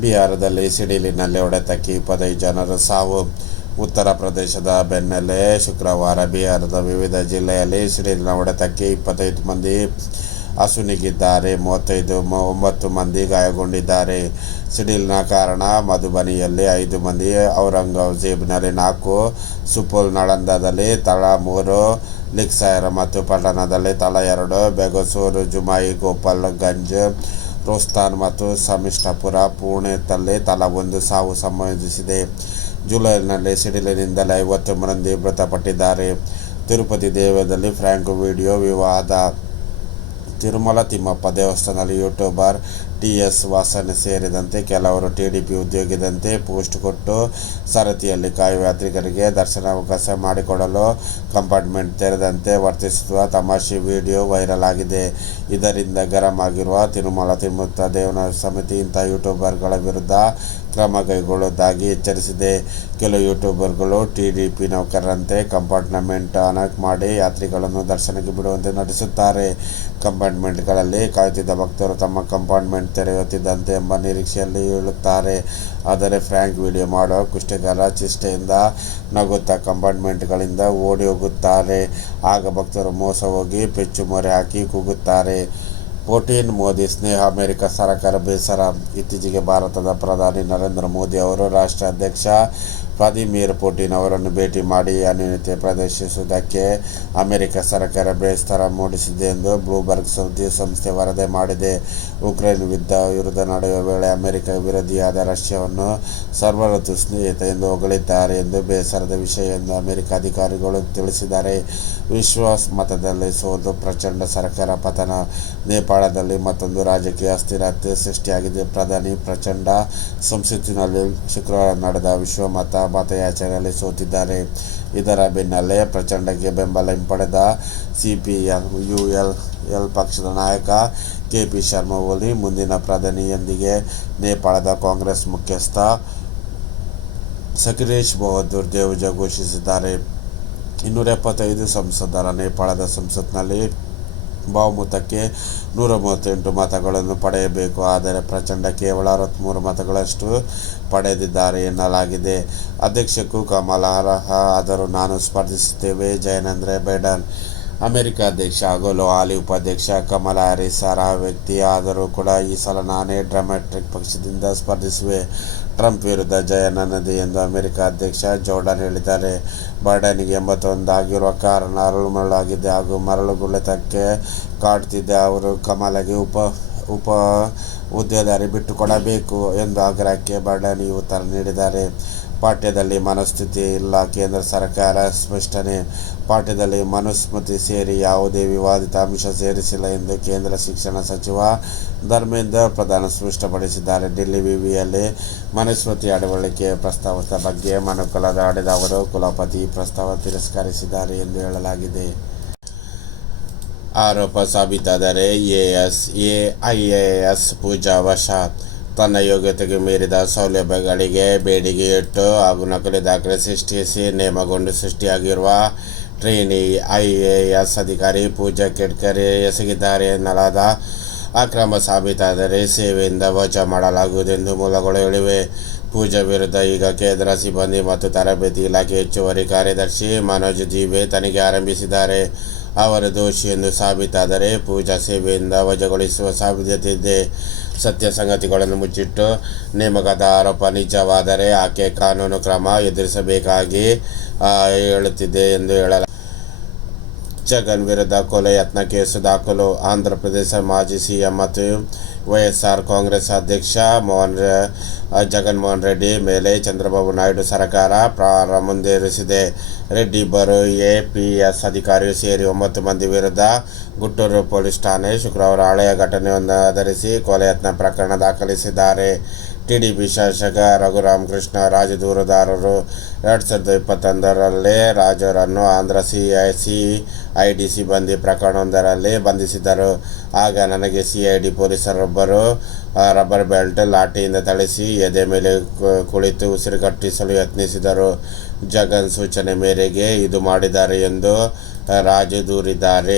ಬಿಹಾರದಲ್ಲಿ ಸಿಡಿಲಿನಲ್ಲಿ ಹೊಡೆತಕ್ಕೆ ಇಪ್ಪತ್ತೈದು ಜನರ ಸಾವು. ಉತ್ತರ ಪ್ರದೇಶದ ಬೆನ್ನಲ್ಲೇ ಶುಕ್ರವಾರ ಬಿಹಾರದ ವಿವಿಧ ಜಿಲ್ಲೆಯಲ್ಲಿ ಸಿಡಿಲಿನ ಹೊಡೆತಕ್ಕೆ ಇಪ್ಪತ್ತೈದು ಮಂದಿ ಅಸುನಿಗಿದ್ದಾರೆ. ಮೂವತ್ತೈದು, ಒಂಬತ್ತು ಮಂದಿ ಗಾಯಗೊಂಡಿದ್ದಾರೆ. ಸಿಡಿಲಿನ ಕಾರಣ ಮಧುಬನಿಯಲ್ಲಿ ಐದು ಮಂದಿ ಔರಂಗಜೇಬ್ನಲ್ಲಿ ನಾಲ್ಕು, ಸುಪೋಲ್ ನಳಂದದಲ್ಲಿ ತಲಾ ಮೂರು ಲಿಕ್ಸಾಯರ್ ಮತ್ತು ಪಟ್ಟಣದಲ್ಲಿ ತಲಾ ಎರಡು, ಬೆಗಸೂರು, ಜುಮಾಯಿ, ಗೋಪಾಲ್ಗಂಜ್ ರೋಸ್ತಾನ್ ಮತ್ತು ಸಮಿಷ್ಟಾಪುರ ಪುಣೆತಲ್ಲಿ ತಲಾ ಒಂದು ಸಾವು ಸಂಭವಿಸಿದೆ. ಜುಲೈನಲ್ಲಿ ಸಿಡಿಲಿನಿಂದಲೇ ಐವತ್ತು ಮಂದಿ ಮೃತಪಟ್ಟಿದ್ದಾರೆ. ತಿರುಪತಿ ದೇವದಲ್ಲಿ ಫ್ರ್ಯಾಂಕ್ ವಿಡಿಯೋ ವಿವಾದ. ತಿರುಮಲ ತಿಮ್ಮಪ್ಪ ದೇವಸ್ಥಾನದಲ್ಲಿ ಯೂಟ್ಯೂಬರ್ ಟಿ ಎಸ್ ವಾಸನೆ ಸೇರಿದಂತೆ ಕೆಲವರು ಟಿಡಿಪಿ ಉದ್ಯೋಗಿದಂತೆ ಪೋಸ್ಟ್ ಕೊಟ್ಟು ಸರತಿಯಲ್ಲಿ ಕಾಯುವ ಯಾತ್ರಿಕರಿಗೆ ದರ್ಶನಾವಕಾಶ ಮಾಡಿಕೊಡಲು ಕಂಪಾರ್ಟ್ಮೆಂಟ್ ತೆರೆದಂತೆ ವರ್ತಿಸುವ ತಮಾಷೆ ವಿಡಿಯೋ ವೈರಲ್ ಆಗಿದೆ. ಇದರಿಂದ ಗರಂ ಆಗಿರುವ ತಿರುಮಲ, ತಿಮ್ಮುತ್ತ ದೇವನ ಸಮಿತಿ ಇಂಥ ಯೂಟ್ಯೂಬರ್ಗಳ ವಿರುದ್ಧ ಕ್ರಮ ಕೈಗೊಳ್ಳುವುದಾಗಿ ಎಚ್ಚರಿಸಿದೆ. ಕೆಲವು ಯೂಟ್ಯೂಬರ್ಗಳು ಟಿಡಿಪಿ ನೌಕರರಂತೆ ಕಂಪಾರ್ಟ್ಮೆಂಟ್ ಅನಕ್ ಮಾಡಿ ಯಾತ್ರಿಗಳನ್ನು ದರ್ಶನಕ್ಕೆ ಬಿಡುವಂತೆ ನಡೆಸುತ್ತಾರೆ. ಕಂಪಾರ್ಟ್ಮೆಂಟ್ಗಳಲ್ಲಿ ಕಾಯುತ್ತಿದ್ದ ಭಕ್ತರು ತಮ್ಮ ಕಂಪಾರ್ಟ್ಮೆಂಟ್ ತೆರೆಯುತ್ತಿದ್ದಂತೆ ಎಂಬ ನಿರೀಕ್ಷೆಯಲ್ಲಿ ಹೇಳುತ್ತಾರೆ. ಆದರೆ ಫ್ರ್ಯಾಂಕ್, ವಿಡಿಯೋ ಮಾಡುವ ಕುಷ್ಠಗಾರ ಚಿಷ್ಟೆಯಿಂದ ನಗುತ್ತಾ ಕಂಪಾರ್ಟ್ಮೆಂಟ್ಗಳಿಂದ ಓಡಿ ಹೋಗುತ್ತಾರೆ. ಆಗ ಭಕ್ತರು ಮೋಸ ಹೋಗಿ ಪೆಚ್ಚು ಮೊರೆ ಹಾಕಿ ಕೂಗುತ್ತಾರೆ. ಪುಟಿನ್ ಮೋದಿ, ಸ್ನೇಹ ಅಮೆರಿಕ ಸರ್ಕಾರ ಬೇಸರ. ಇತ್ತೀಚೆಗೆ ಭಾರತದ ಪ್ರಧಾನಿ ನರೇಂದ್ರ ಮೋದಿ ಅವರು ರಾಷ್ಟ್ರಾಧ್ಯಕ್ಷ ವ್ಲಾದಿಮಿರ್ ಪುಟಿನ್ ಅವರನ್ನು ಭೇಟಿ ಮಾಡಿ ಅನ್ಯೂನ್ಯತೆ ಪ್ರದರ್ಶಿಸುವುದಕ್ಕೆ ಅಮೆರಿಕ ಸರ್ಕಾರ ಬೇಸರ ಮೂಡಿಸಿದೆ ಎಂದು ಬ್ಲೂಬರ್ಗ್ ಸುದ್ದಿ ಸಂಸ್ಥೆ ವರದಿ ಮಾಡಿದೆ. ಉಕ್ರೇನ್ ಯುದ್ಧ ವಿರುದ್ಧ ನಡೆಯುವ ವೇಳೆ ಅಮೆರಿಕ ವಿರೋಧಿಯಾದ ರಷ್ಯಾವನ್ನು ಸರ್ವಋತು ಸ್ನೇಹಿತ ಎಂದು ಹೊಗಳಿದ್ದಾರೆ ಎಂದು ಬೇಸರದ ವಿಷಯ ಎಂದು ಅಮೆರಿಕ ಅಧಿಕಾರಿಗಳು ತಿಳಿಸಿದ್ದಾರೆ. ವಿಶ್ವಾಸ ಮತದಲ್ಲಿ ಸೋತು ಪ್ರಚಂಡ ಸರ್ಕಾರ ಪತನ, ನೇಪಾಳದಲ್ಲಿ ಮತ್ತೊಂದು ರಾಜಕೀಯ ಅಸ್ಥಿರತೆ ಸೃಷ್ಟಿಯಾಗಿದೆ. ಪ್ರಧಾನಿ ಪ್ರಚಂಡ ಸಂಸತ್ತಿನಲ್ಲಿ ಶುಕ್ರವಾರ ನಡೆದ ವಿಶ್ವಮತ ಮತಯಾಚನೆಯಲ್ಲಿ ಸೋತಿದ್ದಾರೆ. ಇದರ ಬೆನ್ನಲ್ಲೇ ಪ್ರಚಂಡಕ್ಕೆ ಬೆಂಬಲ ಹಿಂಪಡೆದ ಸಿಪಿಎಂ ಯುಎಲ್ ಎಲ್ ಪಕ್ಷದ ನಾಯಕ ಕೆ ಪಿ ಶರ್ಮಾ ಓಲಿ ಮುಂದಿನ ಪ್ರಧಾನಿಯೊಂದಿಗೆ ನೇಪಾಳದ ಕಾಂಗ್ರೆಸ್ ಮುಖ್ಯಸ್ಥ ಸಕಿರೇಶ್ ಬಹದ್ದೂರ್ ದೇವಜ ಘೋಷಿಸಿದ್ದಾರೆ. ಇನ್ನೂರ ಎಪ್ಪತ್ತೈದು ಸಂಸದರ ನೇಪಾಳದ ಸಂಸತ್ನಲ್ಲಿ ಬಹುಮತಕ್ಕೆ ನೂರ ಮೂವತ್ತೆಂಟು ಮತಗಳನ್ನು ಪಡೆಯಬೇಕು. ಆದರೆ ಪ್ರಚಂಡ ಕೇವಲ ಅರವತ್ತ್ಮೂರು ಮತಗಳಷ್ಟು ಪಡೆದಿದ್ದಾರೆ ಎನ್ನಲಾಗಿದೆ. ಅಧ್ಯಕ್ಷಕ್ಕೂ ಕಮಲ ಅರ್ಹ ಆದರೂ ನಾನು ಸ್ಪರ್ಧಿಸುತ್ತೇವೆ. ಜಯನಂದ್ರೆ ಬೈಡನ್. ಅಮೆರಿಕ ಅಧ್ಯಕ್ಷ ಹಾಗೂ ಹಾಲಿ ಉಪಾಧ್ಯಕ್ಷ ಕಮಲಾ ಹ್ಯಾರಿಸ್ ಅರ್ಹ ವ್ಯಕ್ತಿ. ಆದರೂ ಕೂಡ ಈ ಸಲ ನಾನೇ ಡ್ರಾಮ್ಯಾಟಿಕ್ ಪಕ್ಷದಿಂದ ಸ್ಪರ್ಧಿಸುವೆ. ಟ್ರಂಪ್ ವಿರುದ್ಧ ಜಯ ನನ್ನದು ಎಂದು ಅಮೆರಿಕ ಅಧ್ಯಕ್ಷ ಜೋರ್ಡನ್ ಹೇಳಿದ್ದಾರೆ. ಬೈಡನ್ಗೆ ಎಂಬತ್ತೊಂದು ಆಗಿರುವ ಕಾರಣ ಅರಳು ಮರಳಾಗಿದೆ ಹಾಗೂ ಮರಳುಗುಳೆತಕ್ಕೆ ಕಾಡ್ತಿದ್ದೆ ಅವರು ಕಮಲಗೆ ಉಪ ಉಪ ಹುದ್ದೆದಾರಿ ಬಿಟ್ಟುಕೊಡಬೇಕು ಎಂದು ಆಗ್ರಹಕ್ಕೆ ಬೈಡನ್ ಈ ಉತ್ತರ ನೀಡಿದ್ದಾರೆ. ಪಾಠ್ಯದಲ್ಲಿ ಮನಸ್ಥಿತಿ ಇಲ್ಲ. ಕೇಂದ್ರ ಸರ್ಕಾರ ಸ್ಪಷ್ಟನೆ. ಪಾಠ್ಯದಲ್ಲಿ ಮನುಸ್ಮೃತಿ ಸೇರಿ ಯಾವುದೇ ವಿವಾದಿತ ಅಂಶ ಸೇರಿಸಿಲ್ಲ ಎಂದು ಕೇಂದ್ರ ಶಿಕ್ಷಣ ಸಚಿವ ಧರ್ಮೇಂದ್ರ ಪ್ರಧಾನ ಸ್ಪಷ್ಟಪಡಿಸಿದ್ದಾರೆ. ಡೆಲ್ಲಿ ವಿವಿಯಲ್ಲಿ ಮನುಸ್ಮೃತಿ ಅಳವಡಿಕೆ ಪ್ರಸ್ತಾವದ ಬಗ್ಗೆ ಮನುಕುಲದ ಆಡಿದ ಅವರು ಕುಲಪತಿ ಪ್ರಸ್ತಾವ ತಿರಸ್ಕರಿಸಿದ್ದಾರೆ ಎಂದು ಹೇಳಲಾಗಿದೆ. ಆರೋಪ ಸಾಬೀತಾದರೆ ಎಎಸ್ ಎಐಎಎಸ್ ಪೂಜಾ ವಶ ತನ್ನ ಯೋಗ್ಯತೆಗೆ ಮೀರಿದ ಸೌಲಭ್ಯಗಳಿಗೆ ಬೇಡಿಕೆ ಇಟ್ಟು ಹಾಗೂ ನಕಲಿ ದಾಖಲೆ ಸೃಷ್ಟಿಸಿ ನೇಮಗೊಂಡು ಸೃಷ್ಟಿಯಾಗಿರುವ ಟ್ರೈನಿ ಎಸ್ ಅಧಿಕಾರಿ ಪೂಜಾ ಕೆಡ್ಕರಿ ಎಸಗಿದ್ದಾರೆ ಎನ್ನಲಾದ ಅಕ್ರಮ ಸಾಬೀತಾದರೆ ಸೇವೆಯಿಂದ ವಜಾ ಮಾಡಲಾಗುವುದೆಂದು ಮೂಲಗಳು ಹೇಳಿವೆ. ಪೂಜಾ ವಿರುದ್ಧ ಈಗ ಕೇಂದ್ರ ಸಿಬ್ಬಂದಿ ಮತ್ತು ತರಬೇತಿ ಇಲಾಖೆ ಹೆಚ್ಚುವರಿ ಕಾರ್ಯದರ್ಶಿ ಮನೋಜ್ ದೀವೆ ತನಿಖೆ ಆರಂಭಿಸಿದ್ದಾರೆ. ಅವರು ದೋಷಿ ಎಂದು ಸಾಬೀತಾದರೆ ಪೂಜಾ ಸೇವೆಯಿಂದ ವಜಾಗೊಳಿಸುವ ಸಾಧ್ಯತೆ ಇದೆ. ಸತ್ಯ ಸಂಗತಿಗಳನ್ನು ಮುಚ್ಚಿಟ್ಟು ನೇಮಕದ ಆರೋಪ ನಿಜವಾದರೆ ಆಕೆ ಕಾನೂನು ಕ್ರಮ ಎದುರಿಸಬೇಕಾಗಿ ಹೇಳುತ್ತಿದೆ ಎಂದು ಹೇಳಲಾಗಿದೆ ಜಗನ್ ವಿರುದ್ಧ ಕೊಲೆ ಯತ್ನ ಕೇಸು ದಾಖಲು. ಆಂಧ್ರಪ್ರದೇಶ ಮಾಜಿ ಸಿಎಂ ಮತ್ತು ವೈಎಸ್ಆರ್ ಕಾಂಗ್ರೆಸ್ ಅಧ್ಯಕ್ಷ ಮೋಹನ್ ಜಗನ್ಮೋಹನ್ ರೆಡ್ಡಿ ಮೇಲೆ ಚಂದ್ರಬಾಬು ನಾಯ್ಡು ಸರ್ಕಾರ ಪ್ರಾರ ಮುಂದುವರಿಸಿದೆ. ರೆಡ್ಡಿ ಇಬ್ಬರು ಎಪಿಎಸ್ ಅಧಿಕಾರಿಯು ಸೇರಿ ಒಂಬತ್ತು ಮಂದಿ ವಿರುದ್ಧ ಗುಟ್ಟೂರು ಪೊಲೀಸ್ ಠಾಣೆ ಶುಕ್ರವಾರ ಹಳೆಯ ಘಟನೆಯನ್ನು ಆಧರಿಸಿ ಕೊಲೆ ಯತ್ನ ಪ್ರಕರಣ ದಾಖಲಿಸಿದ್ದಾರೆ. ಟಿಡಿಪಿ ಶಾಸಕ ರಘುರಾಮ್ ಕೃಷ್ಣ ರಾಜು ದೂರುದಾರರು ಎರಡು ಸಾವಿರದ ಇಪ್ಪತ್ತೊಂದರಲ್ಲೇ ರಾಜರನ್ನು Andhra C I C, I D ಸಿಬ್ಬಂದಿ ಪ್ರಕರಣವೊಂದರಲ್ಲಿ ಬಂಧಿಸಿದ್ದರು. ಆಗ ನನಗೆ ಸಿ ಐ ಡಿ ಪೊಲೀಸರೊಬ್ಬರು ಆ, ರಬ್ಬರ್ ಬೆಲ್ಟ್ ಲಾಠಿಯಿಂದ ಥಳಿಸಿ ಎದೆ ಮೇಲೆ ಕುಳಿತು ಉಸಿರುಗಟ್ಟಿಸಲು ಯತ್ನಿಸಿದರು. ಜಗನ್ ಸೂಚನೆ ಮೇರೆಗೆ ಇದು ಮಾಡಿದ್ದಾರೆ ಎಂದು ರಾಜು ದೂರಿದ್ದಾರೆ